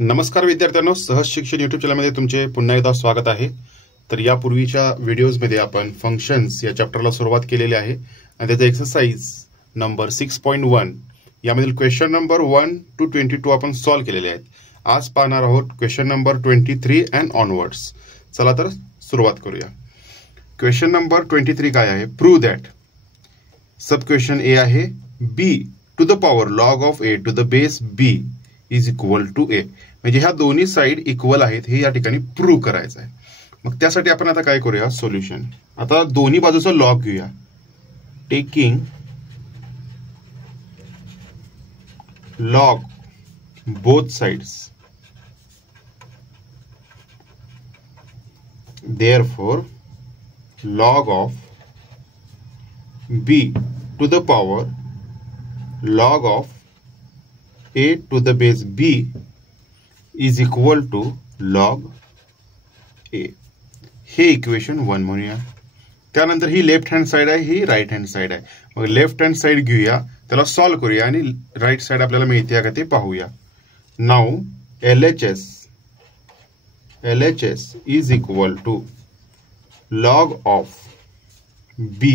नमस्कार विद्यार्थ्यांनो, सहज शिक्षण यूट्यूब चॅनलमध्ये तुमचे पुन्हा एकदा स्वागत आहे। तर यापूर्वीच्या व्हिडिओजमध्ये आपण फंक्शन्स या चॅप्टरला सुरुवात केलेली आहे आणि त्याचा एक्सरसाइज नंबर 6.1 यामधील क्वेश्चन नंबर 1 to 22 आपण सॉल्व केलेले आहेत। आज पाहणार आहोत क्वेश्चन नंबर 23 अँड ऑनवर्ड्स। चला तर सुरुवात करूया। क्वेश्चन नंबर 23 काय आहे? Prove that sub question A आहे b to the power log of a to the base b is equal to a। म्हणजे ह्या दोन्ही साइड इक्वल आहेत हे या ठिकाणी प्रूव्ह करायचं आहे। मग त्यासाठी आपण आता काय करूया? सोल्युशन। आता दोन्ही बाजूचा लॉग घेऊया। Taking log both sides, therefore log of b to the power log of a to the base b is equal to log a। हे इक्वेशन 1 म्हणूया। त्यानंतर ही लेफ्ट हँड साइड आहे, ही राइट हँड साइड आहे। मग left hand side घेऊया, त्याला solve करूया आणि राइट साइड आपल्याला मिळते का ते पाहूया। Now LHS is equal to log of b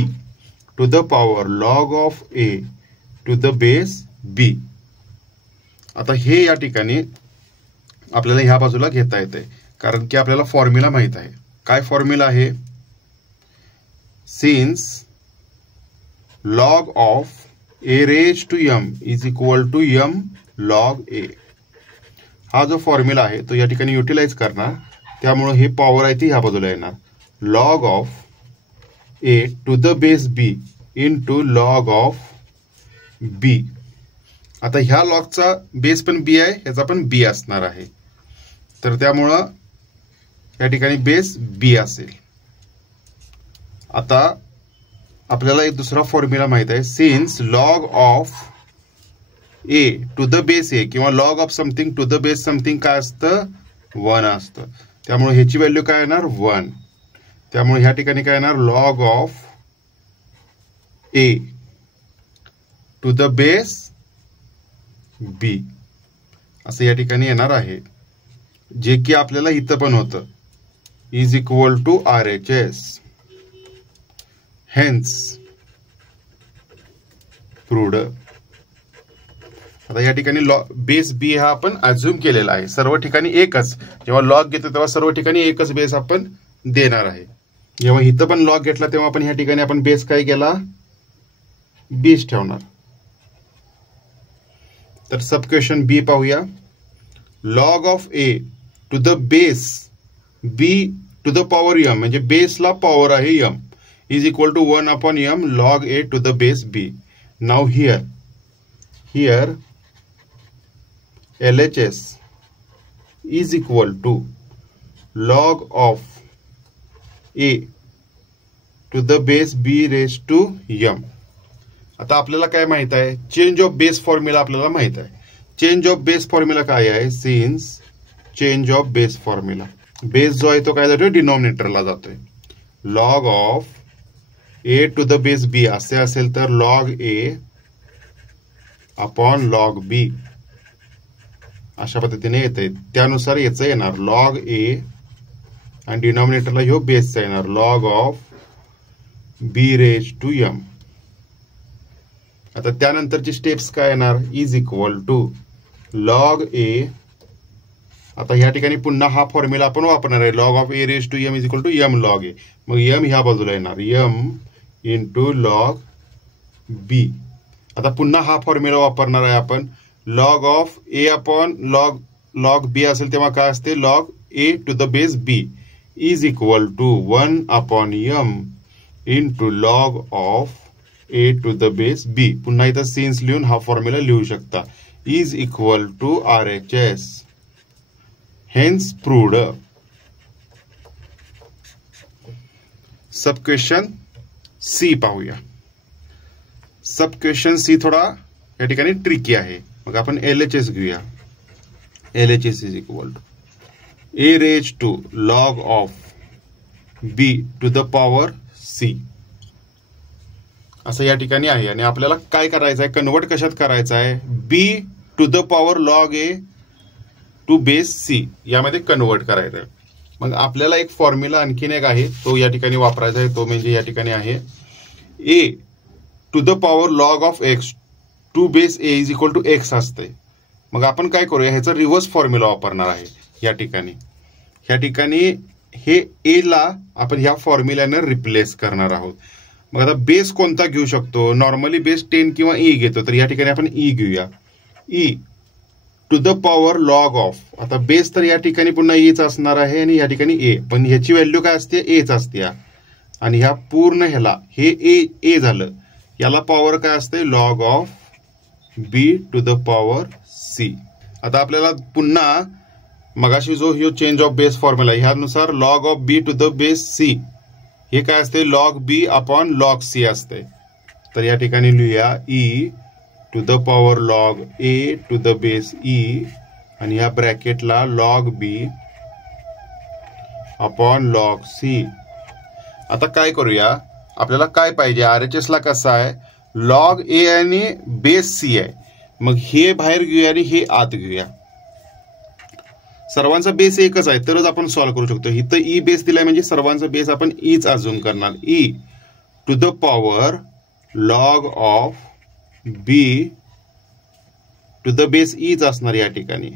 to the power log of a to the base b। आता हे या ठिकाणी आपल्याला ह्या बाजूला घेता येते कारण की आपल्याला फॉर्म्युला माहित आहे। काय फॉर्म्युला आहे? Since log of a raised to m is equal to m log a। हा जो फॉर्म्युला आहे तो या ठिकाणी युटिलाइज करणार, त्यामुळे हे पॉवर आहे ती ह्या बाजूला येणार। log of a to the base b into log of b। आता ह्या लॉगचा बेस पण b आहे, ह्याचा पण b असणार आहे, तर त्यामुळं या ठिकाणी बेस b असेल। आता आपल्याला एक दुसरा फॉर्म्युला माहित आहे। Since log of a to the base a किंवा log of something to the base something काय असतं? 1 असतं, त्यामुळे ह्याची व्हॅल्यू काय येणार? 1। त्यामुळे ह्या ठिकाणी काय येणार? log of a to the base b असं या ठिकाणी येणार आहे, जे की आपल्याला इथं पण होतं, is equal to RHS। Hence proved. आता या ठिकाणी बेस b हा आपण अज्युम केलेला आहे, सर्व ठिकाणी एकच। जेव्हा लॉग घेतो तेव्हा सर्व ठिकाणी एकच बेस आपण देणार आहे। जेव्हा इथं पण लॉग घेतला तेव्हा आपण ह्या ठिकाणी आपण बेस काय केला? बीच ठेवणार। तर सब क्वेश्चन बी पाहूया। log of a to the base b to the power m म्हणजे बेसला पॉवर आहे m is equal to 1 upon m log a to the base b। Now here LHS is equal to log of a to the base b raised to m। आता आपल्याला काय माहित आहे? Change of base formula आपल्याला माहित आहे। Change of base formula काय आहे? Since change of base formula, base जो आहे तो काय जातोय? डिनॉमिनेटरला जातोय। log of a to the base b असे असेल तर log a upon log b अशा पद्धतीने येते। त्यानुसार याचं येणार log a आणि डिनॉमिनेटरला ह्यो बेसचा येणार log of b raise to m। आता त्यानंतरची स्टेप्स काय येणार? Is equal to log a। आता ह्या ठिकाणी पुन्हा हा फॉर्म्युला आपण वापरणार आहे, log of a raise to m is equal to m log a। मग m ह्या बाजूला येणार m इंटू log b। आता पुन्हा हा फॉर्म्युला वापरणार आहे आपण, log of a upon log b असेल तेव्हा काय असते? log a to the base b is equal to 1 upon m into log of a to the base b। पुन्हा इथं सिन्स लिहून हा फॉर्म्युला लिहू शकता, is equal to RHS। Hence proved. Sub question C पाहूया। सब क्वेश्चन सी थोडा या ठिकाणी ट्रिकी आहे, मग आपण LHS घेऊया। LHS is equal to a raise to log of b to the power c असं या ठिकाणी आहे। आणि आपल्याला काय करायचं आहे? कन्वर्ट कशात करायचं आहे? b to the power log a to base C यामध्ये कन्वर्ट करायचं आहे. मग आपल्याला एक फॉर्म्युला आणखीन एक आहे तो या ठिकाणी वापरायचा आहे. तो म्हणजे या ठिकाणी आहे a to the power log of x to base a is equal to x असते. मग आपण काय करूया, ह्याचा रिव्हर्स फॉर्म्युला वापरणार आहे या ठिकाणी हे ए ला आपण ह्या फॉर्म्युल्याने रिप्लेस करणार आहोत. मग आता बेस कोणता घेऊ शकतो, नॉर्मली बेस 10 किंवा ई घेतो, तर या ठिकाणी आपण ई घेऊया. E to the power log of, आता बेस तर या ठिकाणी पुन्हा ईच असणार आहे आणि या ठिकाणी ए, पण ह्याची व्हॅल्यू काय असते, एच असते. आणि ह्या पूर्ण ह्याला हे ए झालं, याला पॉवर काय असते, log of B to the power C. आता आपल्याला पुन्हा मगाशी जो ह्यो चेंज ऑफ बेस फॉर्म्युला ह्यानुसार log of B to the base C हे काय असते, log B upon log C असते. तर या ठिकाणी लिहूया E to the power log A to the base E आणि या ब्रॅकेटला log B upon log C. आता काय करूया, आपल्याला काय पाहिजे, RHS ला कसं आहे, लॉग ए आणि बेस सी आहे. मग हे बाहेर घेऊया आणि हे आत घेऊया. सर्वांचा बेस एकच आहे तरच आपण सॉल्व्ह करू शकतो. इथं ई बेस दिलाय म्हणजे सर्वांचा बेस आपण ईच अज्युम करणार. E to the power log of B to the base ईच असणार या ठिकाणी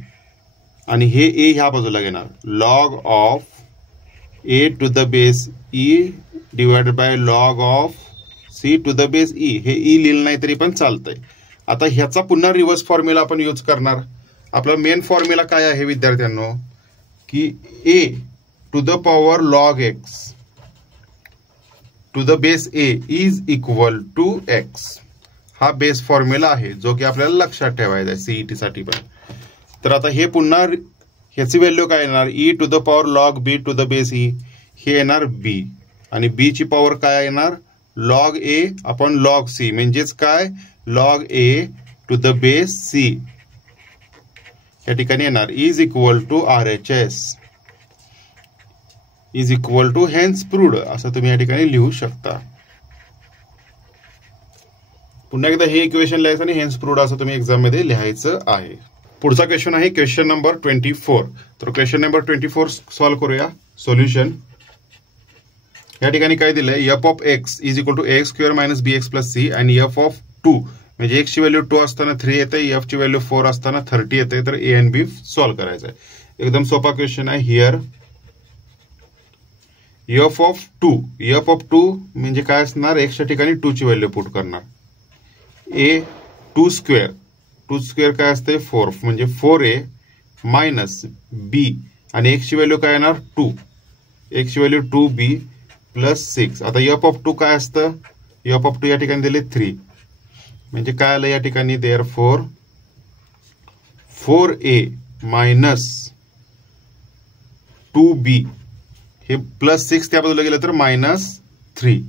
आणि हे ए ह्या बाजूला घेणार, log of A to the base E divided by log of C to the base E. हे ई लिहिलं नाही तरी पण चालतंय. आता ह्याचा पुन्हा रिव्हर्स फॉर्म्युला आपण यूज करणार. आपला मेन फॉर्म्युला काय आहे विद्यार्थ्यांनो, की a to the power log x to the base a is equal to x. हा बेस फॉर्म्युला आहे जो की आपल्याला लक्षात ठेवायचा आहे सीईटी साठी पण. तर आता हे पुन्हा ह्याची व्हॅल्यू काय येणार, E to the power log B to the base E, हे येणार बी आणि बी ची पॉवर काय येणार, लॉग ए अपॉन लॉग सी, म्हणजेच काय, log A to the base C या ठिकाणी येणार is equal to RHS is equal to hence proved असं तुम्ही या ठिकाणी लिहू शकता. पुन्हा एकदा हे इक्वेशन लिहायचं आणि हेन्स प्रूव्ड असं तुम्ही एक्झाम मध्ये लिहायचं आहे. पुढचा क्वेश्चन आहे क्वेश्चन नंबर 24. तर क्वेश्चन नंबर 24 सॉल्व्ह करूया. सोल्युशन या ठिकाणी काय दिलंय, F of X is equal to X square minus B X plus C आणि एफ ऑफ 2 म्हणजे एक्स ची व्हॅल्यू 2 असताना 3 येते, एफ ची व्हॅल्यू 4 असताना 30 येते. तर ए अँड बी सॉल्व्ह करायचं आहे. एकदम सोपा क्वेश्चन आहे. हिअर एफ ऑफ 2 म्हणजे काय असणार, एक्सच्या ठिकाणी 2 ची व्हॅल्यू पुट करणार. ए 2 स्क्वेअर काय असते 4 म्हणजे 4a मायनस बी आणि एक्स ची व्हॅल्यू काय येणार 2, एक्स ची व्हॅल्यू 2b प्लस 6. आता एफ ऑफ 2 काय असतं, एफ ऑफ 2 या ठिकाणी दिले 3 म्हणजे काय आलं या ठिकाणी, देअरफॉर 4a मायनस 2b हे प्लस 6 त्या बाजूला गेलं तर -3.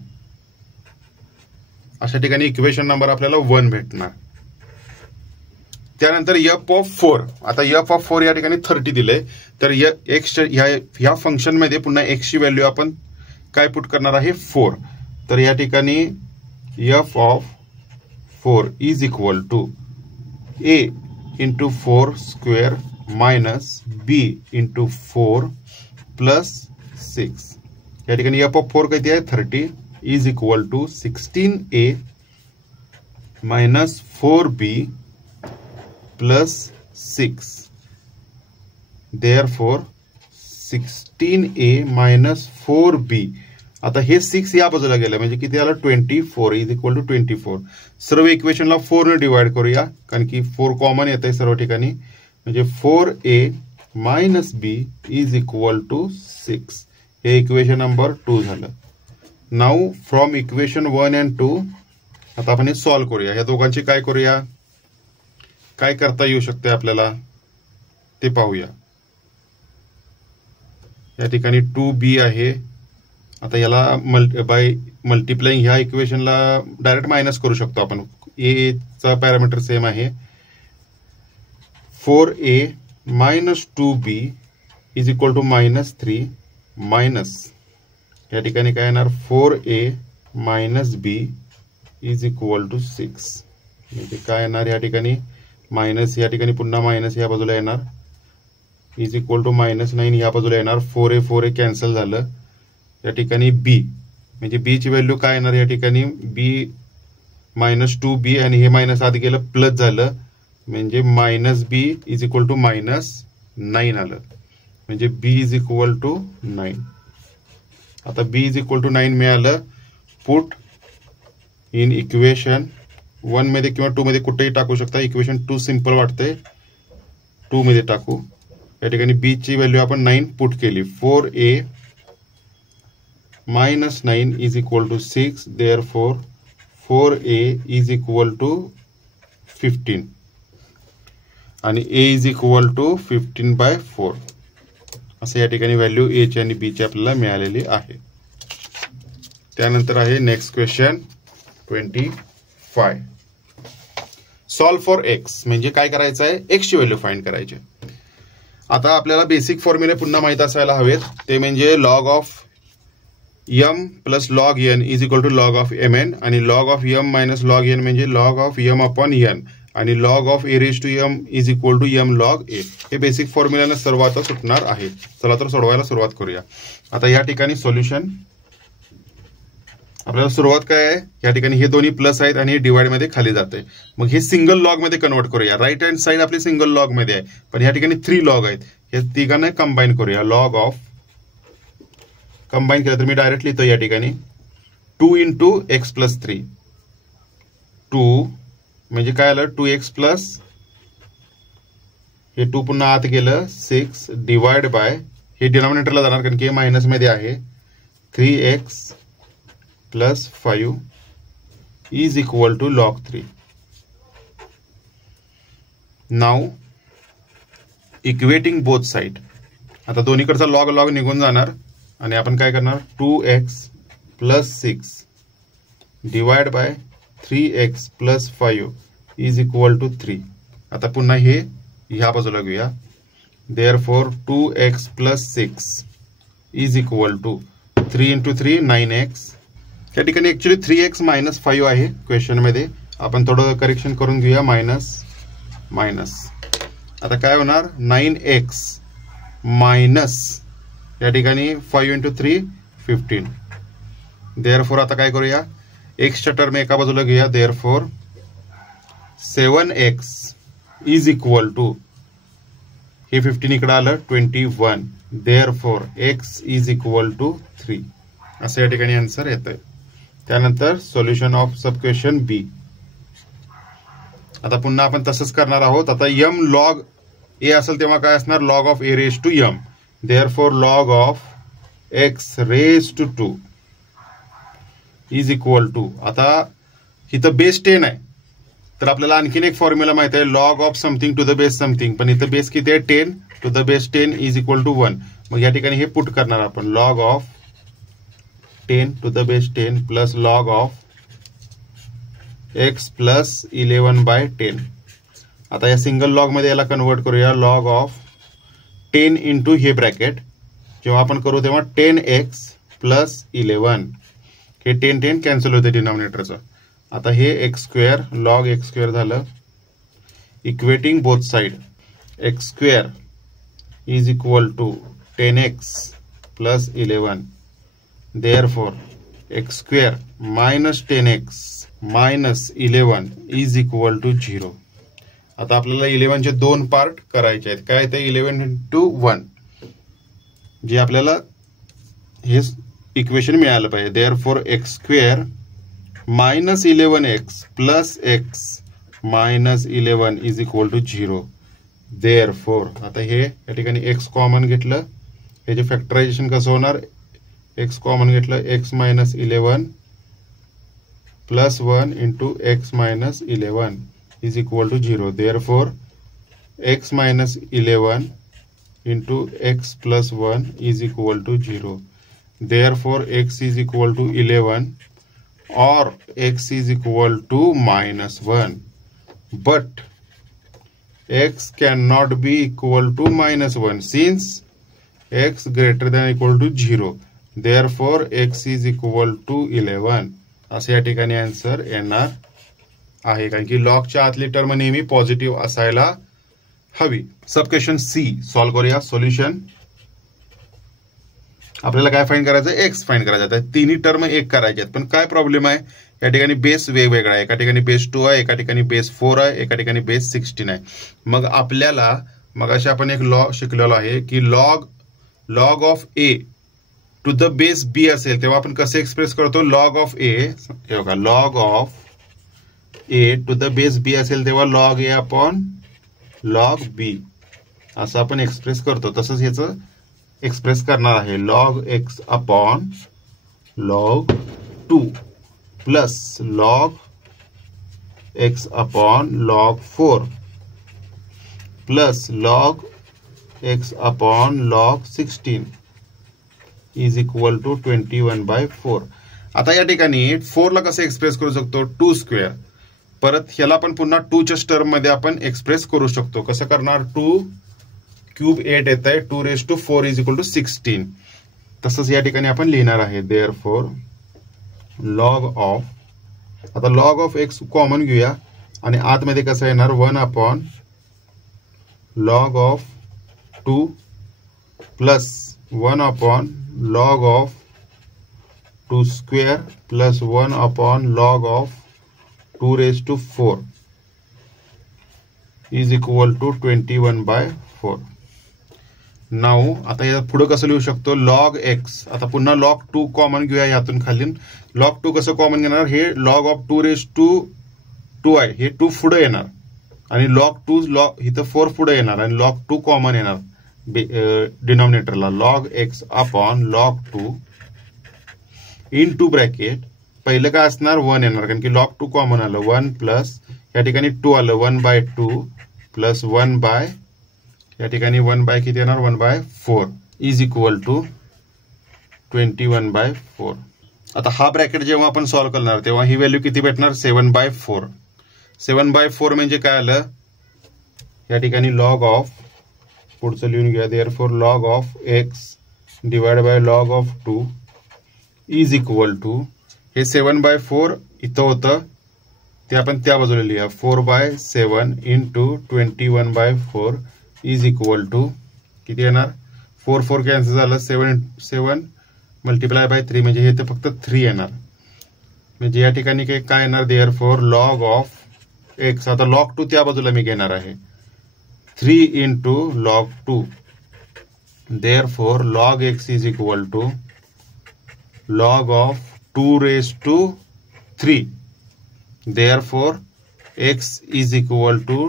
अशा ठिकाणी इक्वेशन नंबर आपल्याला 1 भेटणार. त्यानंतर एफ ऑफ 4, आता एफ ऑफ 4 या ठिकाणी 30 दिले, तर एक्स ह्या फंक्शन मध्ये पुन्हा एक्स ची व्हॅल्यू आपण काय पुट करणार आहे 4. तर या ठिकाणी F of 4 is equal to A into 4 square minus B into 4 plus 6. या ठिकाणी एफ ऑफ 4 किती आहे 30 is equal to 16a minus 4b plus 6. Therefore 16a minus 4b. आता हे 6 या बाजूला गेलं म्हणजे किती आलं 24 इज इक्वल टू 24. सर्व इक्वेशनला 4 ने डिवाइड करूया कारण की 4 कॉमन येत आहे सर्व ठिकाणी. म्हणजे 4a minus b is equal to 6. हे इक्वेशन नंबर 2 झालं. नाउ फ्रॉम इक्वेशन 1 अँड 2 आता आपण हे सॉल्व्ह करूया. या दोघांची काय करूया, काय करता येऊ शकते आपल्याला ते पाहूया. या ठिकाणी 2b आहे. आता याला बाय मल्टिप्लाइंग ह्या इक्वेशनला डायरेक्ट मायनस करू शकतो आपण. ए चा पॅरामीटर सेम आहे. 4a minus 2b is equal to -3 minus या ठिकाणी काय येणार 4a minus b is equal to 6. म्हणजे काय येणार या ठिकाणी मायनस, या ठिकाणी पुन्हा मायनस या बाजूला येणार इज इक्वल टू -9 या बाजूला येणार 4a कॅन्सल झालं. या ठिकाणी b म्हणजे b ची व्हॅल्यू काय येणार या ठिकाणी b -2b आणि हे मायनस आत गेलं प्लस झालं म्हणजे -b इज इक्वल टू -9 आलं म्हणजे b इज इक्वल टू 9. आता b इज इक्वल टू 9 मिळालं. पुट इन इक्वेशन 1 मध्ये किंवा 2 मध्ये कुठेही टाकू शकता. इक्वेशन 2 सिंपल वाटते 2 मध्ये टाकू. या ठिकाणी b ची व्हॅल्यू आपण 9 पुट केली. 4a -9 is equal to 6. Therefore 4a is equal to 15 आणि a इज इक्वल टू 15/4 असं या ठिकाणी व्हॅल्यू a ची आणि b ची आपल्याला मिळालेली आहे. त्यानंतर आहे next question 25. Solve for x म्हणजे काय करायचं आहे x ची व्हॅल्यू फाइंड करायची. आता आपल्याला बेसिक फॉर्म्युले पुन्हा माहित असायला हवेत. ते म्हणजे log of m plus log n is equal to log of mn आणि log of m minus log n म्हणजे log of m upon n आणि log of a raise to m is equal to m log a. हे basic फॉर्म्युल्याने सर्वात सुटणार आहे. चला तर सोडवायला सुरुवात करूया. आता या ठिकाणी सोल्युशन आपल्याला सुरुवात काय आहे या ठिकाणी हे दोन्ही प्लस आहेत आणि डिवाइड मध्ये खाली जाते. मग हे सिंगल लॉग मध्ये कन्वर्ट करूया. राईट हँड साइड आपली सिंगल लॉग मध्ये आहे पण या ठिकाणी 3 लॉग आहेत. या तिघांना कंबाईन करूया. लॉग ऑफ कंबाईन केलं तर मी डायरेक्ट लिहितो या ठिकाणी 2 इंटू एक्स प्लस 3 2 म्हणजे काय आलं 2x प्लस हे 2 पुन्हा आत गेलं 6 डिवाइड बाय हे डिनॉमिनेटरला जाणार कारण की हे मायनस मध्ये आहे 3x plus 5 is equal to log 3. Now equating both side. आता दोन्हीकडचा लॉग लॉग निघून जाणार आणि आपण काय करणार 2x plus 6 divide by 3x plus 5 is equal to 3. आता पुन्हा हे ह्या बाजूला घेऊया. Therefore 2x plus 6 is equal to 3 into 3 9x. या ठिकाणी ऍक्च्युली 3x मायनस 5 आहे क्वेश्चन मध्ये. आपण थोडं करेक्शन करून घेऊया. मायनस आता काय होणार 9x मायनस या ठिकाणी 5 इंटू 3 15. देअरफॉर आता काय करूया एक्सच्या टर्म एका बाजूला घेऊया. Therefore 7x is equal to हे 15 इकडे आलं 21. Therefore x is equal to 3 असं या ठिकाणी आन्सर येतंय. त्यानंतर solution of sub question B. आता पुन्हा आपण तसंच करणार आहोत. आता m log a असेल तेव्हा काय असणार log of a raise to m. Therefore log of x raise to 2 is equal to आता इथं बेस 10 आहे तर आपल्याला आणखीन एक फॉर्म्युला माहिती आहे log of something to the base something. पण इथं बेस किती आहे 10 to the base 10 is equal to 1. मग या ठिकाणी हे पुट करणार आपण log of 10 to the base 10 plus log of x plus 11/10. आता या सिंगल लॉग मध्ये याला कन्वर्ट करूया. log ऑफ 10 इंटू हे ब्रॅकेट जेव्हा आपण करू तेव्हा 10x प्लस 11 हे 10 कॅन्सल होते डिनॉमिनेटरचं. आता हे x square log x square झालं. Equating both side x square is equal to 10x plus 11. Therefore x square minus 10x minus 11 is equal to 0. आता आपल्याला 11 चे 2 पार्ट करायचे आहेत. काय ते 11 इंटू 1 जे आपल्याला हे इक्वेशन मिळालं पाहिजे. Therefore x square minus 11x plus x minus 11 is equal to 0. Therefore आता हे या ठिकाणी x कॉमन घेतलं. हे जे फॅक्टरायझेशन कसं होणार x कॉमन घेतलं x minus 11 plus 1 into x minus 11 is equal to 0. Therefore x minus 11 into x plus 1 is equal to 0. Therefore, x is equal to 11 or x is equal to -1. But x cannot be equal to -1 since x greater than equal to 0. Therefore, x is equal to 11. असे या ठिकाणी answer येणार आहे कारण की लॉगच्या आतली term नेहमी positive असायला हवी. सब क्वेश्चन सी सॉल्व्ह करूया. सोल्युशन आपल्याला काय फाइंड करायचं, एक्स फाइंड करायचं आहे. तिन्ही टर्म एक करायचे आहेत, पण काय प्रॉब्लेम आहे, या ठिकाणी बेस वेगवेगळा आहे. एका ठिकाणी बेस 2 आहे, एका ठिकाणी बेस 4 आहे, एका ठिकाणी बेस 16 आहे. मग आपल्याला मगाशी आपण एक लॉ शिकलेलो आहे की log of A to the base b असेल तेव्हा आपण कसं एक्सप्रेस करतो, लॉग ऑफ ए, हे बघा, log of A to the base b असेल तेव्हा लॉग ए अपॉन लॉग बी असं आपण एक्सप्रेस करतो. तसंच ह्याचं एक्सप्रेस करणार आहे, log x upon log 2 plus log x upon log 4 plus log x upon log 16 is equal to 21/4. आता या ठिकाणी 4 ला कसं एक्सप्रेस करू शकतो, 2 स्क्वेअर. परत ह्याला पण पुन्हा 2 च्या टर्म मध्ये आपण एक्सप्रेस करू शकतो. कसं करणार, 2 क्यूब 8 येत आहे, 2⁴ इज इक्वल टू 16. तसंच या ठिकाणी आपण लिहिणार आहे, देअरफॉर लॉग ऑफ, आता लॉग ऑफ एक्स कॉमन घेऊया आणि आतमध्ये कसं येणार, 1 upon log of 2 plus 1 upon log of 2 square plus 1 upon log of 2⁴ is equal to 21/4. Now आता या पुढे कसं लिहू शकतो, लॉग एक्स, आता पुन्हा लॉग 2 कॉमन घेऊया यातून खाली. लॉग 2 कसं कॉमन घेणार, हे लॉग ऑफ 2⁻² आहे, हे 2 पुढे येणार आणि लॉग 2 लॉग इथं 4 पुढे येणार आणि लॉग 2 कॉमन येणार डिनॉमिनेटरला. Log x upon log 2 into bracket, पहिलं काय असणार, 1 येणार कारण की लॉग 2 कॉमन आलं, 1 प्लस या ठिकाणी 2 आलं, 1/2 प्लस 1 या ठिकाणी 1 किती येणार, 1/4 इज इक्वल टू 21/4. आता हा ब्रॅकेट जेव्हा आपण सॉल्व्ह करणार तेव्हा ही व्हॅल्यू किती भेटणार, 7/4. 7/4 म्हणजे काय आलं, या ठिकाणी लॉग ऑफ, पुढचं लिहून घ्या, therefore log of x divide by log of 2 is equal to, हे 7/4 इथं होतं ते आपण त्या बाजूला लिहा, 4/7 इंटू 21/4 इज इक्वल टू किती येणार, 4 कॅन्सल झालं, 7 मल्टिप्लाय बाय 3 म्हणजे हे तर फक्त 3 येणार. म्हणजे या ठिकाणी काय येणार, देअरफॉर लॉग ऑफ एक्स, आता लॉग 2 त्या बाजूला मी घेणार आहे, 3 into log 2, therefore log x is equal to log of 2⁻3, therefore x is equal to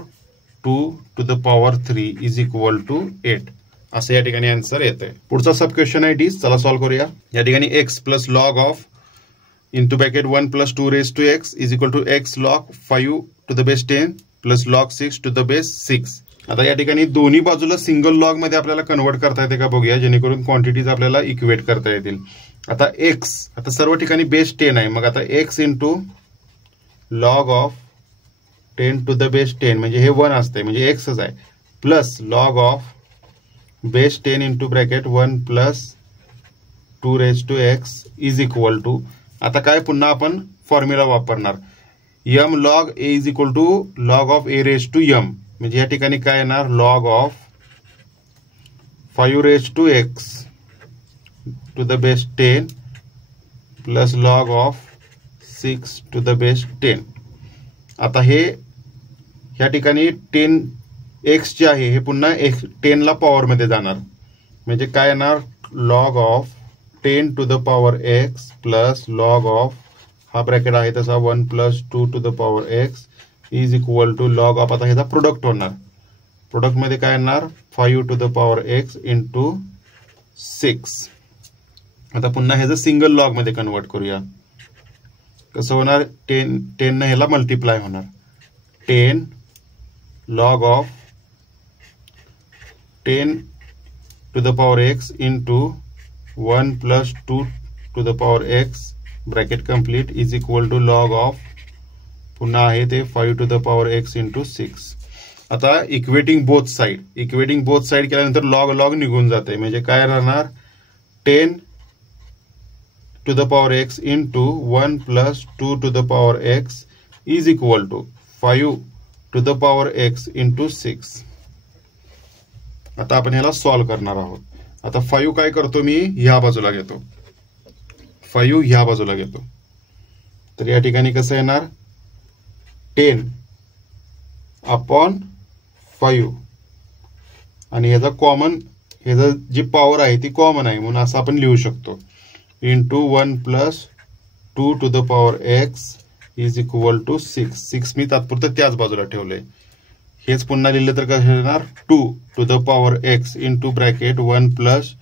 2⁻³ is equal to 8. असं या ठिकाणी आन्सर येत आहे. पुढचा सब क्वेश्चन आहे डी, चला सॉल्व्ह करूया. या ठिकाणी x plus log of into bracket 1 plus 2⁻x is equal to x log 5⁻10 plus log 6⁻6. आता या ठिकाणी दोन्ही बाजूला सिंगल लॉग मध्ये आपल्याला कन्वर्ट करता येते का बघूया, जेणेकरून क्वांटिटीज आपल्याला इक्वेट करता येतील. आता एक्स, आता सर्व ठिकाणी बेस 10 आहे, मग आता एक्स इंटू लॉग ऑफ 10⁻10 म्हणजे हे 1 असते म्हणजे एक्सच आहे, plus log of base 10 into bracket 1 plus 2⁻x is equal to, आता काय पुन्हा आपण फॉर्म्युला वापरणार, m log a is equal to log of a⁻m, म्हणजे या ठिकाणी काय येणार, log of 5⁻x to the base 10 plus log of 6⁻10. आता हे या ठिकाणी 10x जे आहे हे पुन्हा 10 ला पॉवर मध्ये जाणार, म्हणजे काय येणार, log of 10⁻x plus log of, हा ब्रॅकेट आहे तसा 1 plus 2⁻x is equal to log of, आता ह्याचा प्रोडक्ट होणार, प्रोडक्ट मध्ये काय येणार, 5⁻x इंटू 6. आता पुन्हा ह्याचं सिंगल लॉग मध्ये कन्वर्ट करूया, कसं होणार, 10 ने ह्याला मल्टिप्लाय होणार, 10 log of 10⁻x into 1 plus 2⁻x bracket complete is equal to log of, पुन्हा आहे ते 5⁻x इंटू 6. आता इक्वेटिंग बोथ साइड, केल्यानंतर लॉग लॉग निघून जाते, म्हणजे काय राहणार, 10⁻x into 1 plus 2⁻x is equal to 5⁻x into 6. आता आपण ह्याला सॉल्व्ह करणार आहोत. आता 5 काय करतो मी ह्या बाजूला घेतो, 5 ह्या बाजूला घेतो. तर या ठिकाणी कसं येणार 10/5 आणि ह्याचा कॉमन, ह्याचा जी पॉवर आहे ती कॉमन आहे म्हणून असं आपण लिहू शकतो. Into 1 + 2 to the power x is equal to 6. 6 मी तात्पुरतं त्याच बाजूला ठेवलंय. हेच पुन्हा लिहिलं तर कसं येणार 2 to the power x into bracket 1 + 2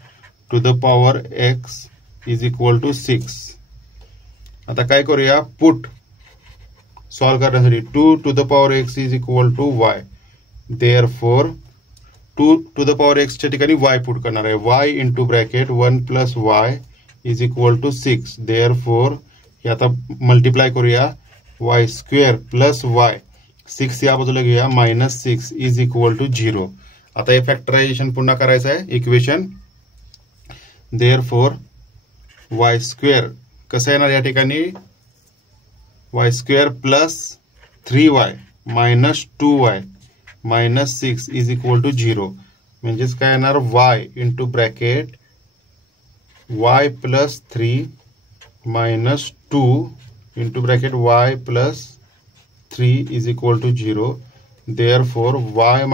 to the power x is equal to 6. आता काय करूया, पुट सॉल्व्ह करण्यासाठी 2 to the power x is equal to y. Therefore 2 to the power x च्या ठिकाणी y पुट करणार आहे. y into bracket 1 + y is equal to 6. Therefore हे आता मल्टिप्लाय करूया, y² + y, 6 या बाजूला घेऊया, -6 इज इक्वल टू 0. आता हे फॅक्टरायझेशन पुन्हा करायचं आहे इक्वेशन. देअरफॉर y² कसं येणार या ठिकाणी, y² + 3y - 2y -6 is equal to 0. म्हणजेच काय येणार y into bracket y + 3 - 2 into bracket y + 3 is equal to 0. Therefore y -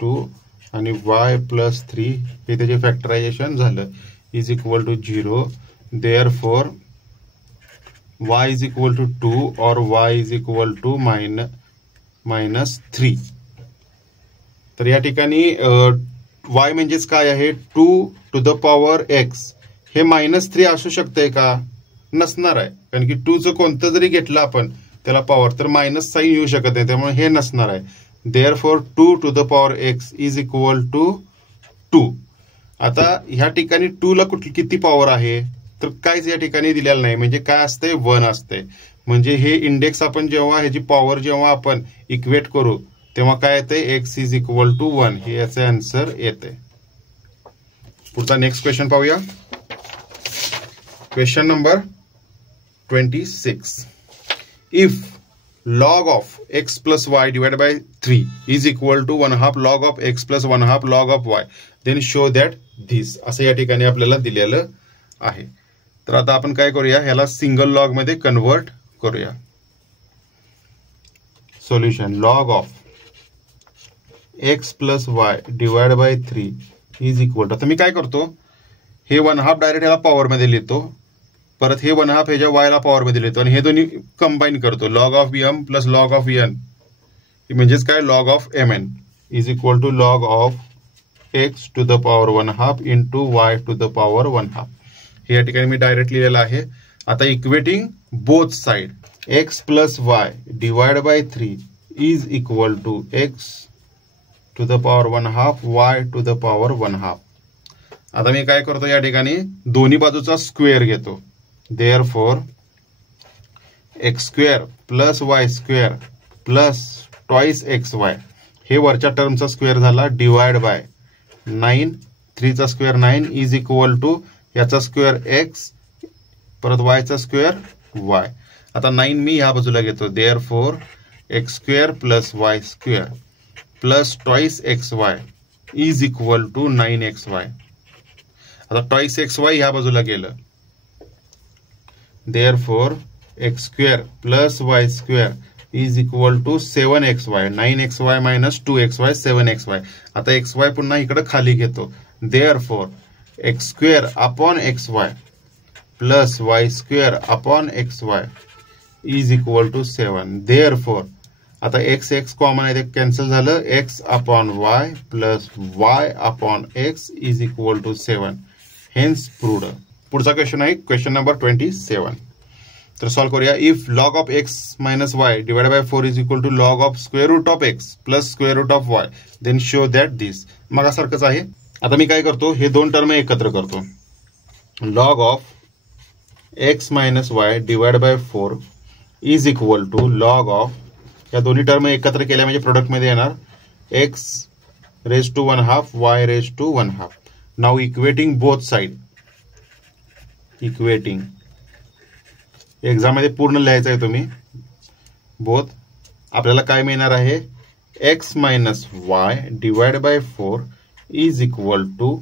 2 आणि y + 3 हे त्याचे फॅक्टरायझेशन झालं is equal to 0. Therefore y is equal to 2 और y इज इक्वल टू -3. तर या ठिकाणी y म्हणजेच काय आहे 2 to the power x. हे -3 असू शकते का, नसणार आहे, कारण की 2 चं कोणतं जरी घेतलं आपण त्याला पॉवर तर मायनस साईन येऊ शकत नाही, त्यामुळे हे नसणार आहे. Therefore 2 to the power x is equal to 2. आता ह्या ठिकाणी 2 ला किती पॉवर आहे तर काहीच या ठिकाणी दिलेलं नाही, म्हणजे काय असते 1 असते. म्हणजे हे इंडेक्स आपण जेव्हा ह्याची पॉवर जेव्हा आपण इक्वेट करू तेव्हा काय येते x इज इक्वल टू 1. हे याचे आन्सर येते. पुढचा नेक्स्ट क्वेश्चन पाहूया. Question number 26. If log of x plus y divided by 3 is equal to 1/2 log of x plus 1/2 log of y, then show that this. असं या ठिकाणी आपल्याला दिलेलं आहे. तर आता आपण काय करूया, ह्याला सिंगल लॉग मध्ये कन्वर्ट करूया. Solution log of x plus y divided by 3 is equal to, आता मी काय करतो, हे 1/2 डायरेक्ट ह्याला पॉवर मध्ये लिहितो, परत हे 1/2 ह्याच्या y ला पॉवर मध्ये लिहितो आणि हे दोन्ही कंबाईन करतो. log of m plus log of n म्हणजेच काय log of mn is equal to log of x to the power 1/2 into y to the power 1/2. हे या ठिकाणी मी डायरेक्ट लिहिलेलं आहे. आता equating both side x plus y divided by 3 is equal to x to the power 1/2 y to the power 1/2. आता मी काय करतो, या ठिकाणी दोन्ही बाजूचा स्क्वेअर घेतो. Therefore x² + y² + twice xy, हे वरच्या टर्मचा स्क्वेअर झाला, डिवाइड बाय 9, 3 चा स्क्वेअर 9 इज इक्वल टू याचा स्क्वेअर x परत y चा स्क्वेअर y. आता 9 मी ह्या बाजूला घेतो. Therefore x² + y² + twice xy is equal to 9xy. आता ट्वाइस xy ह्या बाजूला गेलं. Therefore x² + y² is equal to 7xy. 9xy - 2xy 7xy. आता xy पुन्हा इकडे खाली घेतो. Therefore x² upon xy + y² upon xy is equal to 7. Therefore आता x कॉमन आहे ते कॅन्सल झालं. x upon y + y upon x is equal to 7. Hence proved. पुढचा क्वेश्चन आहे क्वेश्चन नंबर 27. तर सॉल्व करूया. If log of x - y divided by 4 is equal to log of square root of x plus square root of y, then show that this. मगासारखंच आहे. आता मी काय करतो, हे दोन टर्म एकत्र करतो. log of x - y divided by 4 is equal to log of, या दोन्ही टर्म एकत्र केल्या म्हणजे प्रोडक्ट मध्ये येणार x raised to 1/2 y raised to 1/2. Now equating both side, equating exam मध्ये पूर्ण लिहायचं आहे तुम्ही बोथ. आपल्याला काय मिळणार आहे, x - y divide by 4 is equal to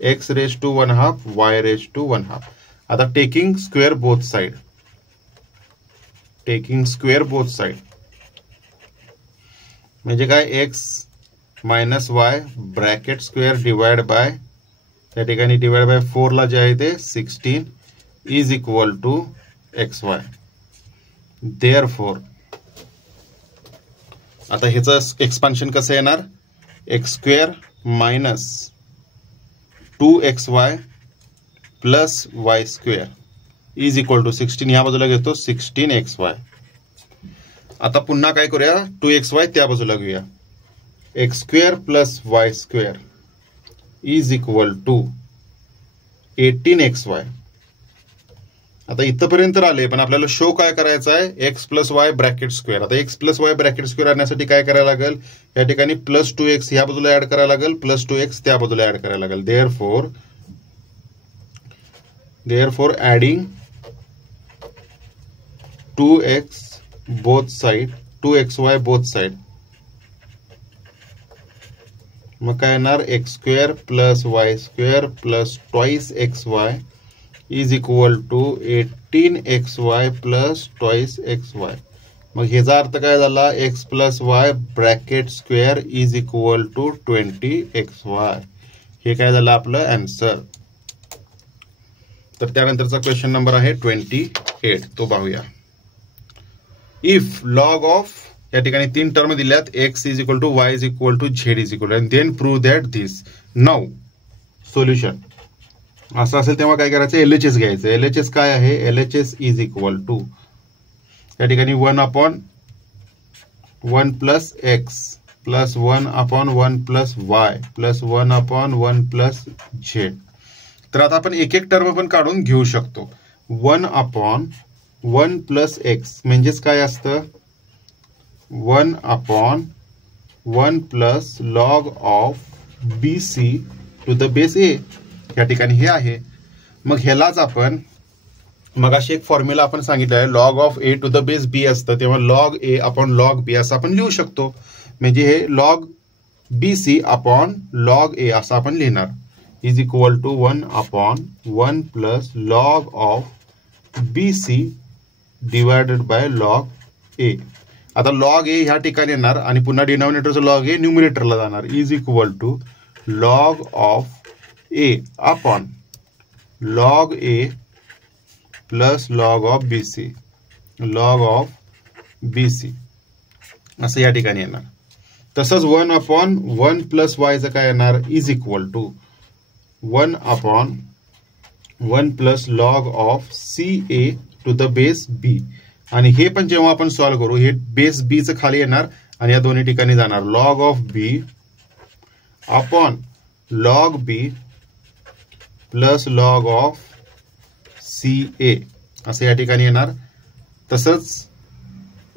x raise to 1/2 y raise to 1/2. आता टेकिंग स्क्वेअर बोथ साइड, म्हणजे काय, x minus y bracket square divide by, त्या ठिकाणी डिवाइड बाय 4 ला जे आहे ते 16 is equal to xy. Therefore आता ह्याचं एक्सपान्शन कसं येणार, x square minus 2xy plus y square is equal to 16, या बाजूला घेतो 16xy. आता पुन्हा काय करूया, 2xy त्या बाजूला घेऊया, x square plus y square is equal to 18xy. आता इथपर्यंत आले, पण आपल्याला शो काय करायचा आहे, x plus y bracket square. आता x plus y bracket square आणण्यासाठी काय करायला लागेल, या ठिकाणी प्लस 2x या बाजूला ऍड करायला लागेल, प्लस 2x त्या बाजूला ऍड करायला लागेल. Therefore adding 2x both side, 2xy both side, मग काय येणार, x square plus y square plus twice xy is equal to 18xy plus twice xy. मग ह्याचा अर्थ काय झाला, x plus y bracket square is equal to 20xy. हे काय झालं आपलं आन्सर. तर त्यानंतरचा क्वेश्चन नंबर आहे 28, तो पाहूया. इफ लॉग ऑफ, या ठिकाणी 3 टर्म दिल्यात, x is equal to y is equal to z is equal to, and then prove that this. Now solution असं असेल तेव्हा काय करायचं, LHS घ्यायचं. LHS काय आहे, LHS इज इक्वल टू, या ठिकाणी 1/1 plus x plus 1/1 plus y plus 1/1 plus Z. तर आता आपण एक एक टर्म पण काढून घेऊ शकतो. 1/1 प्लस एक्स म्हणजेच काय असतं, 1/1 plus log of BC to the base A. या ठिकाणी हे आहे. मग ह्यालाच आपण मगाशी एक फॉर्म्युला आपण सांगितलं आहे, log of A to the base B असतं, तेव्हा log A upon log B असं आपण लिहू शकतो. म्हणजे हे log BC upon log A असं आपण लिहिणार, is equal to 1/1 plus log of BC divided by log A. आता लॉग A ह्या ठिकाणी येणार आणि पुन्हा डिनॉमिनेटरचं लॉग A न्यूमरेटरला जाणार, is equal to log of A upon log A plus log of BC, log of BC असं या ठिकाणी येणार. तसंच 1/1 प्लस वायचं काय येणार, is equal to 1/1 plus log of CA to the base B. आणि हे पण जेव्हा आपण सॉल्व्ह करू, हे बेस B चं खाली येणार आणि या दोन्ही ठिकाणी जाणार, log of B upon log B plus log of CA असं या ठिकाणी येणार. तसंच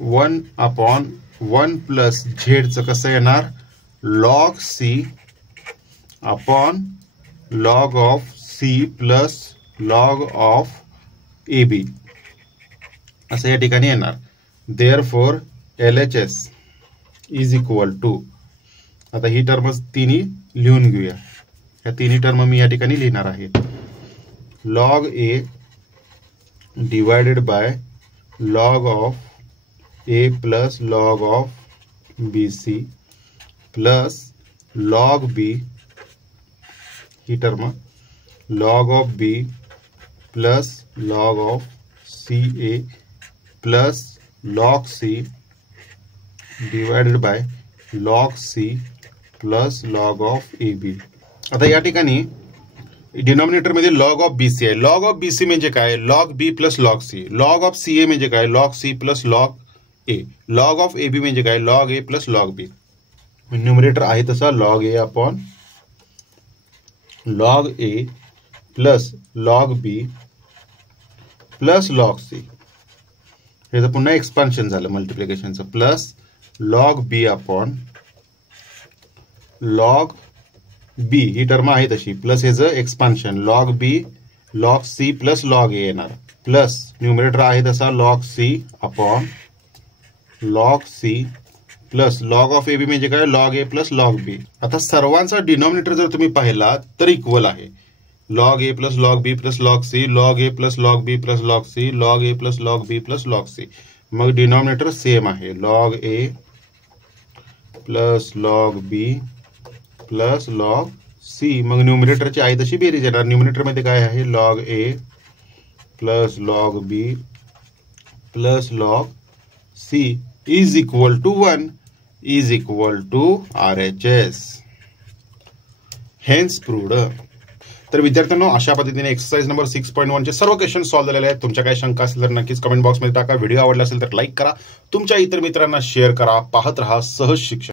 1/1 प्लस झेडचं कसं येणार, log C upon log of C plus log of AB असं या ठिकाणी येणार. Therefore LHS is equal to, आता ही टर्म तिन्ही लिहून घेऊया. या तिन्ही टर्म मी या ठिकाणी लिहिणार आहे, log A divided by log of A plus log of BC plus log B, ही term log of B plus log of CA plus log C divided by log C plus log of AB. आता या ठिकाणी denominator मध्ये log of BC आहे. Log of BC म्हणजे काय, log B plus log C. Log of CA म्हणजे काय, log C plus log A. Log of AB म्हणजे काय, log A plus log B. Numerator आहे तसा log A upon log A plus log B plus log C. ह्याचं पुन्हा expansion झालं मल्टिप्लिकेशनचं, plus log B upon log B, ही term आहे तशी, प्लस ह्याचं expansion log B log C plus log A येणार, प्लस न्यूमरेटर आहे तसा log C upon log C plus log of a b म्हणजे काय, लॉग ए प्लस लॉग बी. आता सर्वांचा डिनॉमिनेटर जर तुम्ही पाहिला तर इक्वल आहे. लॉग ए plus log B plus log C, log ए plus log B plus log C, log ए plus log B plus log C. मग डिनॉमिनेटर सेम आहे, लॉग ए plus log B plus log C. मग न्यूमरेटरची आहे तशी बेरीज येणार. Numerator मध्ये काय आहे, log A plus log B plus log C is equal to 1 is equal to RHS. Hence proved. तर विद्यार्थ्यांनो, अशा पद्धतीने एक्सरसाइज नंबर 6.1 चे सर्व क्वेश्चन सॉल्व्ह झालेले आहेत. तुमच्या काही शंका असेल तर नक्कीच कमेंट बॉक्समध्ये टाका. व्हिडिओ आवडला असेल तर लाईक करा, तुमच्या इतर मित्रांना शेअर करा. पाहत रहा सहज शिक्षण.